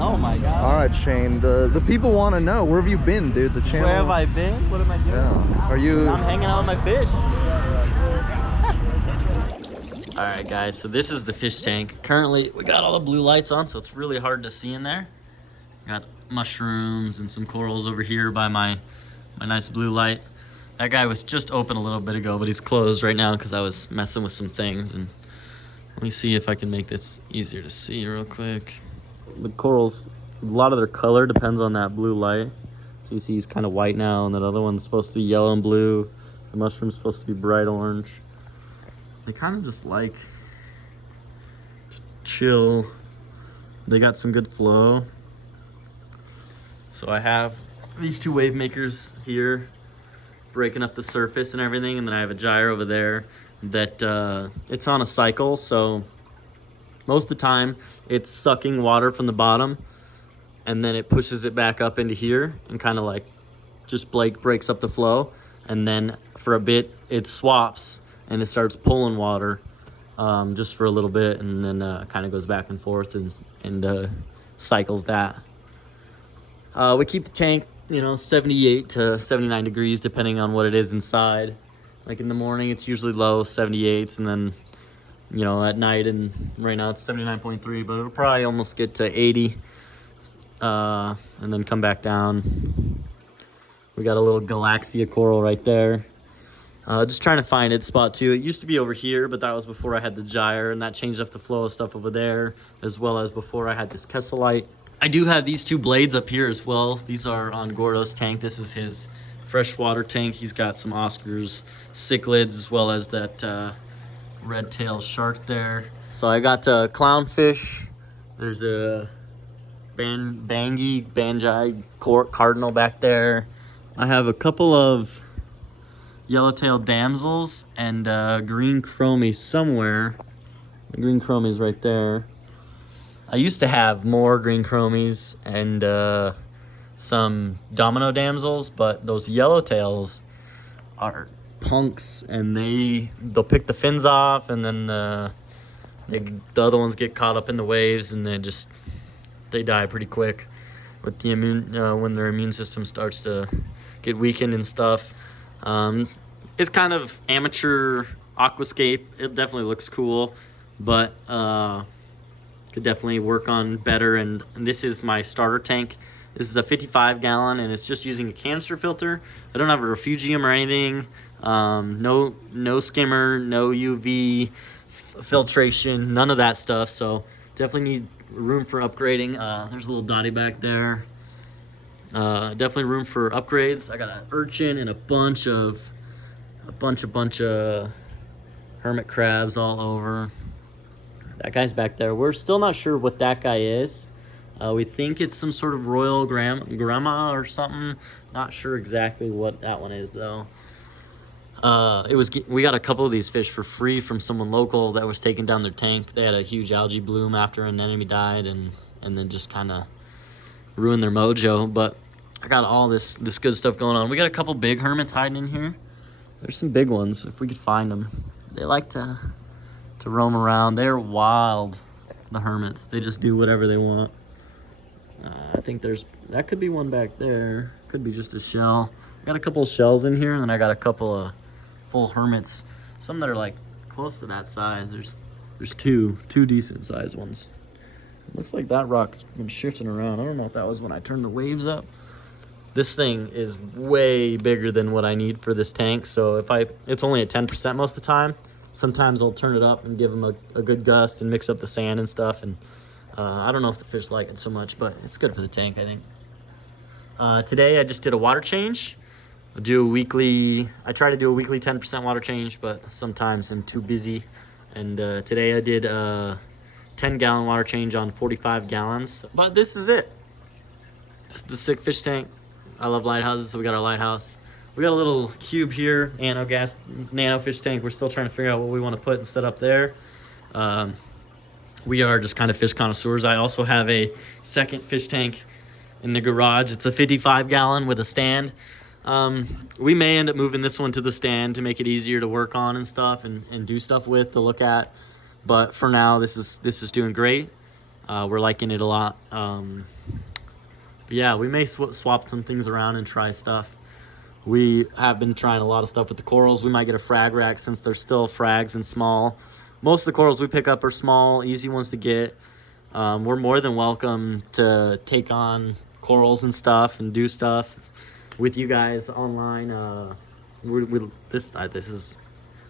Oh my god. All right, Shane. The people want to know, where have you been, dude? The channel. Where have I been? What am I doing? Yeah. Are you? I'm hanging out with my fish. All right, guys. So this is the fish tank. Currently, we got all the blue lights on, so it's really hard to see in there. Got mushrooms and some corals over here by my nice blue light. That guy was just open a little bit ago, but he's closed right now because I was messing with some things. And let me see if I can make this easier to see real quick. The corals, a lot of their color depends on that blue light. So you see he's kind of white now, and that other one's supposed to be yellow and blue. The mushroom's supposed to be bright orange. They kind of just like to chill. They got some good flow. So I have these two wave makers here, breaking up the surface and everything, and then I have a gyre over there that it's on a cycle, so most of the time it's sucking water from the bottom and then it pushes it back up into here and kind of like just breaks up the flow, and then for a bit it swaps and it starts pulling water just for a little bit, and then kind of goes back and forth and cycles that. We keep the tank, you know, 78 to 79 degrees depending on what it is inside. Like in the morning it's usually low 78s, and then, you know, at night, and right now it's 79.3, but it'll probably almost get to 80 and then come back down. We got a little Galaxia coral right there. Just trying to find its spot too. It used to be over here, but that was before I had the gyre, and that changed up the flow of stuff over there, as well as before I had this Kesselite. I do have these two blades up here as well. These are on Gordo's tank. This is his freshwater tank. He's got some Oscars cichlids as well as that red-tailed shark there. So I got clownfish. There's a bangi cardinal back there. I have a couple of yellow-tailed damsels and green chromie somewhere. The green chromie's right there. I used to have more green chromies and some domino damsels, but those yellowtails are punks, and they'll pick the fins off, and then the other ones get caught up in the waves, and they die pretty quick with the when their immune system starts to get weakened and stuff. It's kind of amateur aquascape. It definitely looks cool, but could definitely work on better. And this is my starter tank. This is a 55 gallon, and it's just using a canister filter. I don't have a refugium or anything. No skimmer, no UV filtration, none of that stuff. So definitely need room for upgrading. There's a little dotty back there. Definitely room for upgrades. I got an urchin and a bunch of hermit crabs all over. That guy's back there. We're still not sure what that guy is. We think it's some sort of royal grandma or something. Not sure exactly what that one is though. We got a couple of these fish for free from someone local that was taking down their tank. They had a huge algae bloom after an enemy died, and then just kind of ruined their mojo. But I got all this good stuff going on. We got a couple big hermits hiding in here. There's some big ones if we could find them. They like to roam around. They're wild, the hermits. They just do whatever they want. I think that could be one back there. Could be just a shell. I got a couple of shells in here, and then I got a couple of full hermits. Some that are like close to that size. There's two decent sized ones. It looks like that rock's been shifting around. I don't know if that was when I turned the waves up. This thing is way bigger than what I need for this tank. So it's only at 10% most of the time. Sometimes I'll turn it up and give them a good gust and mix up the sand and stuff. And I don't know if the fish like it so much, but it's good for the tank, I think. Today I just did a water change. I try to do a weekly 10% water change, but sometimes I'm too busy. And today I did a 10-gallon water change on 45 gallons. But this is it. Just the sick fish tank. I love lighthouses, so we got our lighthouse. We got a little cube here, nano fish tank. We're still trying to figure out what we want to put and set up there. We are just kind of fish connoisseurs. I also have a second fish tank in the garage. It's a 55-gallon with a stand. We may end up moving this one to the stand to make it easier to work on and stuff and do stuff with, to look at. But for now, this is doing great. We're liking it a lot. But yeah, we may swap some things around and try stuff. We have been trying a lot of stuff with the corals. We might get a frag rack since they're still frags and small. Most of the corals we pick up are small, easy ones to get. We're more than welcome to take on corals and stuff and do stuff with you guys online. I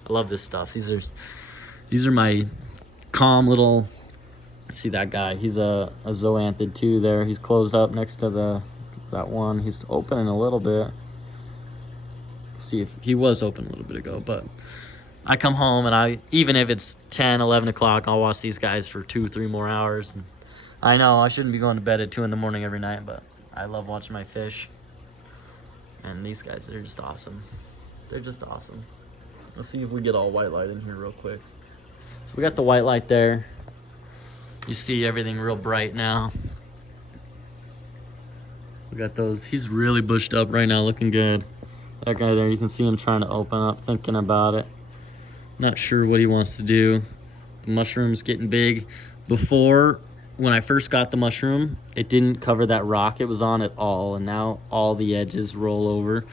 love this stuff. These are my calm little. See that guy? He's a zoanthid too. There, he's closed up next to that one. He's opening a little bit. See if he was open a little bit ago, but I come home and even if it's 10, 11 o'clock, I'll watch these guys for 2-3 more hours. And I know I shouldn't be going to bed at 2 in the morning every night, but I love watching my fish. And these guys, they're just awesome. They're just awesome. Let's see if we get all white light in here real quick. So we got the white light there. You see everything real bright now. We got those. He's really bushed up right now, looking good. That guy there, you can see him trying to open up, thinking about it. Not sure what he wants to do. The mushroom's getting big. Before, when I first got the mushroom, it didn't cover that rock it was on at all, and now all the edges roll over.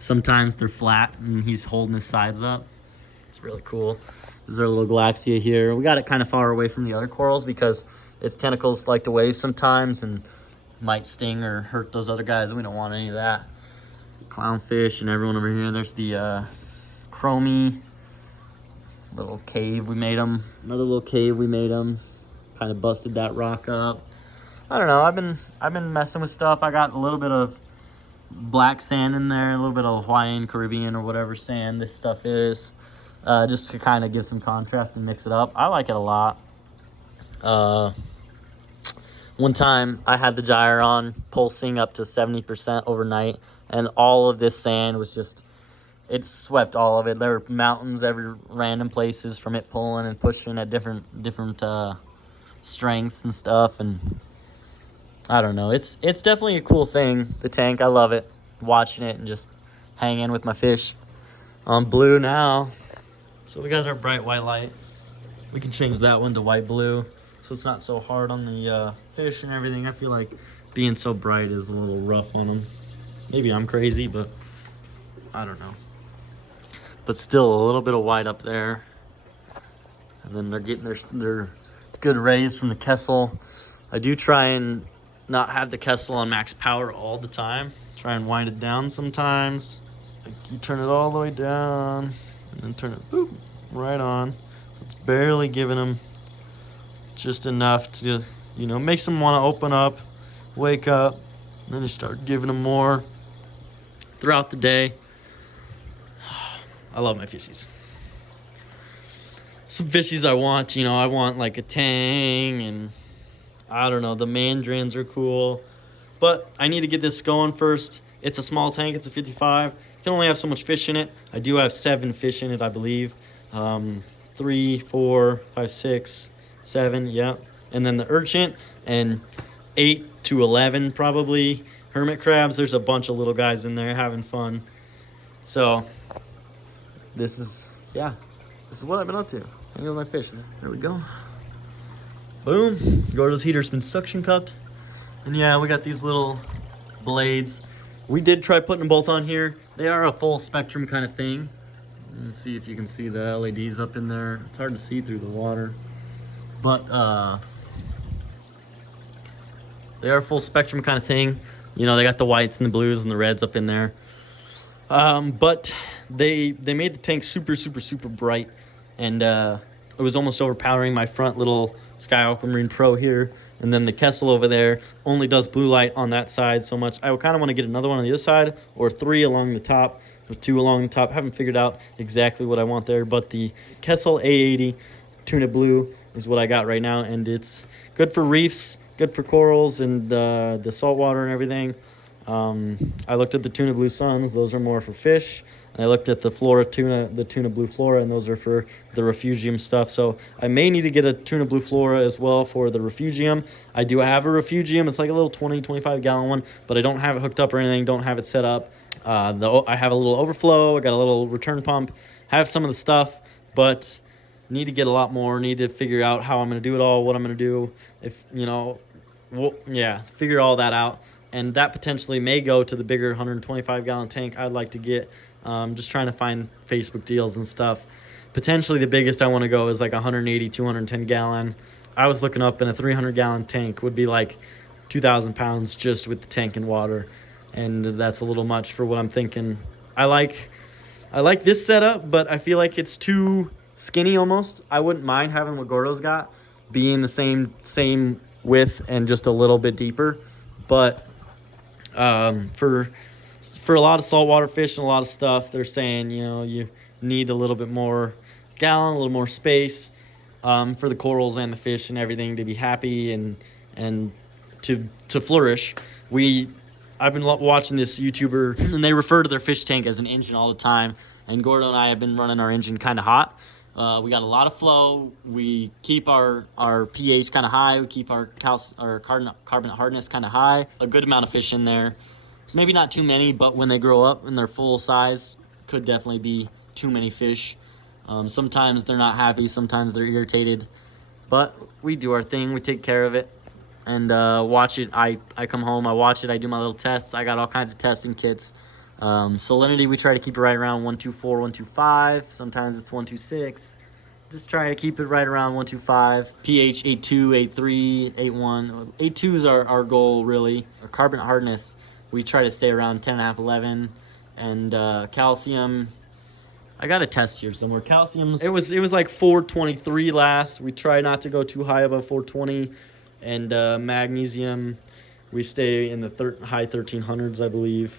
Sometimes they're flat, and he's holding his sides up. It's really cool. There's our little Galaxia here. We got it kind of far away from the other corals because its tentacles like to wave sometimes and might sting or hurt those other guys. We don't want any of that. Clownfish and everyone over here. There's the chromie. Little cave we made them. Another little cave we made them. Kind of busted that rock up. I don't know. I've been messing with stuff. I got a little bit of black sand in there, a little bit of Hawaiian, Caribbean, or whatever sand this stuff is, just to kind of give some contrast and mix it up. I like it a lot. One time I had the gyre on, pulsing up to 70% overnight, and all of this sand was just, it swept all of it. There were mountains every random places from it pulling and pushing at different strengths and stuff. And I don't know, it's definitely a cool thing, the tank. I love it, watching it and just hanging with my fish. On blue now, so we got our bright white light. We can change that one to white blue so it's not so hard on the fish and everything. I feel like being so bright is a little rough on them. Maybe I'm crazy, but I don't know. But still a little bit of white up there. And then they're getting their good rays from the Kessel. I do try and not have the Kessel on max power all the time. Try and wind it down sometimes. Like you turn it all the way down and then turn it boop, right on. So it's barely giving them just enough to, you know, makes them want to open up, wake up, and then you start giving them more throughout the day. I love my fishies. Some fishies I want, you know, I want like a tang, and I don't know, the mandarins are cool, but I need to get this going first. It's a small tank, it's a 55. Can only have so much fish in it. I do have 7 fish in it, I believe. 3, 4, 5, 6, 7, yeah. And then the urchin, and 8 to 11 probably hermit crabs. There's a bunch of little guys in there having fun. So this is what I've been up to. Hanging with my fish. There we go. Boom. Gordo's heater's been suction cupped. And yeah, we got these little blades. We did try putting them both on here. They are a full spectrum kind of thing. Let's see if you can see the LEDs up in there. It's hard to see through the water. But they are a full spectrum kind of thing. You know, they got the whites and the blues and the reds up in there. But they made the tank super, super, super bright. And it was almost overpowering my front little Sky Aquamarine Pro here. And then the Kessel over there only does blue light on that side so much. I kind of want to get another one on the other side, or 3 along the top, or 2 along the top. Haven't figured out exactly what I want there, but the Kessel A80 Tuna Blue is what I got right now, and it's good for reefs, good for corals and the saltwater and everything. I looked at the Tuna Blue Suns. Those are more for fish. And I looked at the Flora Tuna, the Tuna Blue Flora, and those are for the refugium stuff. So I may need to get a Tuna Blue Flora as well for the refugium. I do have a refugium. It's like a little 20, 25 gallon one, but I don't have it hooked up or anything. Don't have it set up. I have a little overflow. I got a little return pump. I have some of the stuff, but need to get a lot more, need to figure out how I'm going to do it all, what I'm going to do, if, you know, well, yeah, figure all that out. And that potentially may go to the bigger 125-gallon tank I'd like to get. Just trying to find Facebook deals and stuff. Potentially the biggest I want to go is like 180, 210-gallon. I was looking up, in a 300-gallon tank would be like 2,000 pounds just with the tank and water. And that's a little much for what I'm thinking. I like this setup, but I feel like it's too skinny almost. I wouldn't mind having what Gordo's got, being the same width and just a little bit deeper. But for a lot of saltwater fish and a lot of stuff, they're saying, you know, you need a little bit more gallon, a little more space for the corals and the fish and everything to be happy and to flourish. I've been watching this YouTuber, and they refer to their fish tank as an engine all the time. And Gordo and I have been running our engine kind of hot. We got a lot of flow. We keep our pH kind of high. We keep our carbon hardness kind of high. A good amount of fish in there. Maybe not too many, but when they grow up and they're full size, could definitely be too many fish. Sometimes they're not happy. Sometimes they're irritated. But we do our thing. We take care of it. And watch it. I come home, I watch it, I do my little tests. I got all kinds of testing kits. Salinity, we try to keep it right around 124, 125. Sometimes it's 126. Just try to keep it right around 125. pH 8.2, 8.3, 8.1. 8.2 is our goal, really. Our carbon hardness, we try to stay around 10.5, 11. And calcium, I got a test here somewhere. Calcium's, it was like 423 last. We try not to go too high above 420. And magnesium, we stay in the high 1300s, I believe,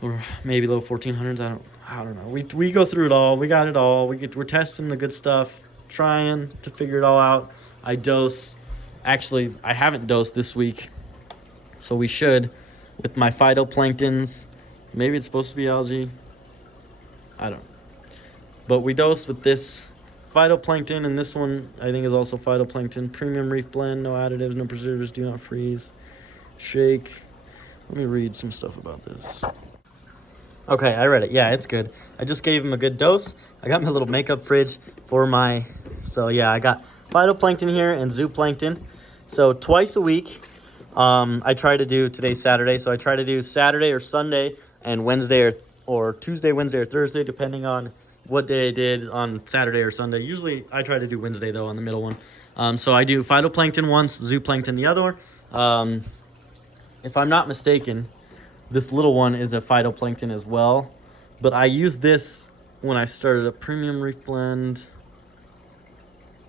or maybe low 1400s. I don't know. We go through it all. We got it all. We're testing the good stuff, trying to figure it all out. I dose. Actually, I haven't dosed this week, so we should with my phytoplanktons. Maybe it's supposed to be algae. I don't know. But we dose with this phytoplankton, and this one I think is also phytoplankton. Premium reef blend, no additives, no preservatives, do not freeze. Shake. Let me read some stuff about this. Okay, I read it. Yeah, it's good. I just gave him a good dose. I got my little makeup fridge for my, so yeah, I got phytoplankton here and zooplankton. So twice a week, I try to do, today's Saturday, so I try to do Saturday or Sunday and Wednesday or Tuesday, Wednesday, or Thursday, depending on what day I did on Saturday or Sunday. Usually I try to do Wednesday though, on the middle one. So I do phytoplankton once, zooplankton the other. If I'm not mistaken, this little one is a phytoplankton as well. But I used this when I started a premium reef blend.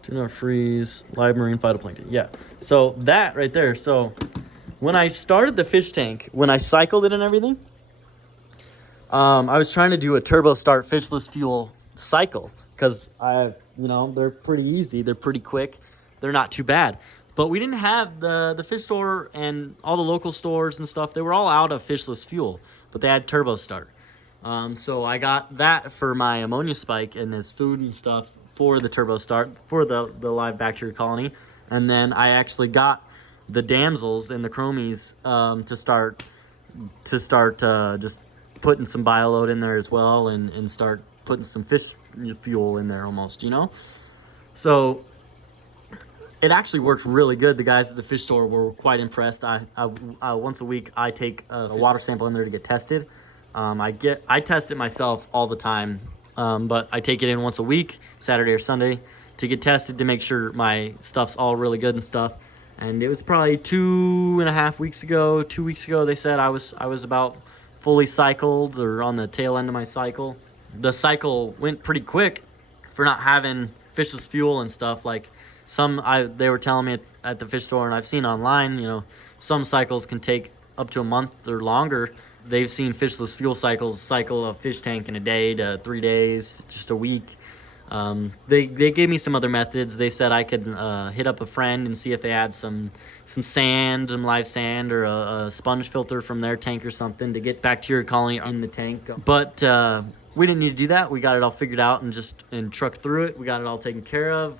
Do not freeze, live marine phytoplankton. Yeah, so that right there. So when I started the fish tank, when I cycled it and everything, I was trying to do a turbo start fishless fuel cycle because they're pretty easy, they're pretty quick, they're not too bad. But we didn't have the fish store and all the local stores and stuff. They were all out of fishless fuel, but they had turbo start. So I got that for my ammonia spike and as food and stuff for the turbo start for the live bacteria colony. And then I actually got the damsels and the chromies to start just putting some bioload in there as well and start putting some fish fuel in there almost, So it actually worked really good. The guys at the fish store were quite impressed. I once a week I take a water sample in there to get tested. I test it myself all the time, but I take it in once a week, Saturday or Sunday, to get tested to make sure my stuff's all really good and stuff. And it was probably 2.5 weeks ago, 2 weeks ago, they said I was about fully cycled or on the tail end of my cycle. The cycle went pretty quick for not having fishless fuel and stuff. Like they were telling me at the fish store, and I've seen online, some cycles can take up to a month or longer. They've seen fishless fuel cycle a fish tank in a day to 3 days, just a week. They gave me some other methods. They said I could hit up a friend and see if they had some sand, some live sand, or a sponge filter from their tank or something to get bacteria colony in the tank. But we didn't need to do that. We got it all figured out and trucked through it. We got it all taken care of.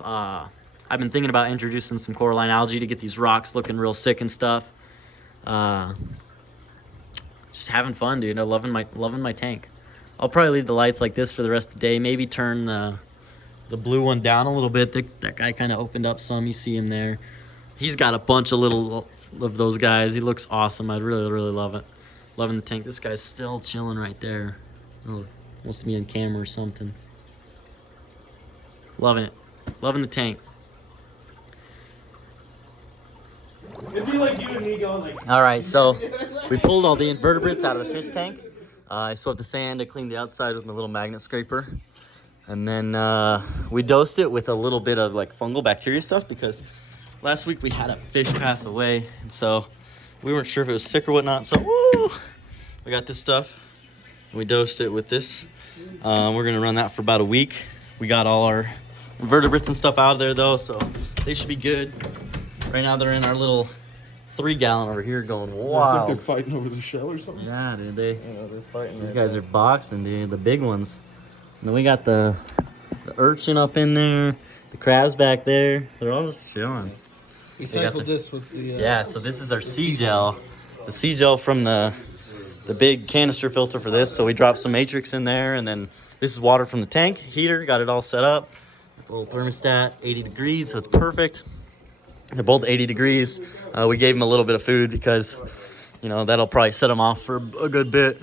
I've been thinking about introducing some coralline algae to get these rocks looking real sick and stuff. Just having fun, dude. I'm loving my tank. I'll probably leave the lights like this for the rest of the day. Maybe turn the the blue one down a little bit. That guy kind of opened up some. You see him there. He's got a bunch of little of those guys. He looks awesome. I really, really love it. Loving the tank. This guy's still chilling right there. Oh, wants to be on camera or something. Loving it. Loving the tank. It'd be like you and me going like... All right, so we pulled all the invertebrates out of the fish tank. I swept the sand. I cleaned the outside with my little magnet scraper. And then we dosed it with a little bit of like fungal bacteria stuff because last week we had a fish pass away. And so we weren't sure if it was sick or whatnot. So woo, we got this stuff. We dosed it with this. We're gonna run that for about a week. We got all our invertebrates and stuff out of there though, so they should be good. Right now they're in our little 3-gallon over here going wild. I think they're fighting over the shell or something. Yeah, dude, They're fighting. these guys are boxing, dude, the big ones. And then we got the urchin up in there, the crabs back there. They're all just chilling. We cycled this with the... Yeah, so this is our sea gel. The sea gel from the big canister filter for this. So we dropped some matrix in there, and then this is water from the tank heater. Got it all set up. Little thermostat, 80 degrees, so it's perfect. They're both 80 degrees. We gave them a little bit of food because, you know, that'll probably set them off for a good bit.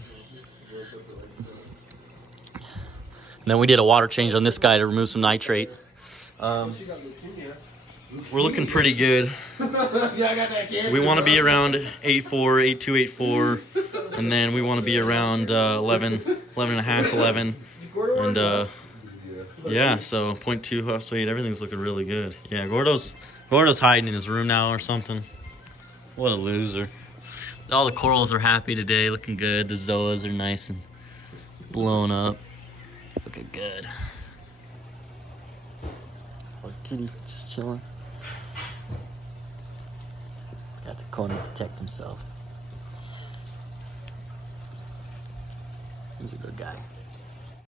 And then we did a water change on this guy to remove some nitrate. We're looking pretty good. We want to be around 84, 82, 84. And then we want to be around 11, 11 and a half, 11. And yeah, so 0.2 host weight, everything's looking really good. Yeah, Gordo's hiding in his room now or something. What a loser. All the corals are happy today, looking good. The zoas are nice and blown up. Looking good. Oh, kitty, just chilling. Got the corner to protect himself. He's a good guy.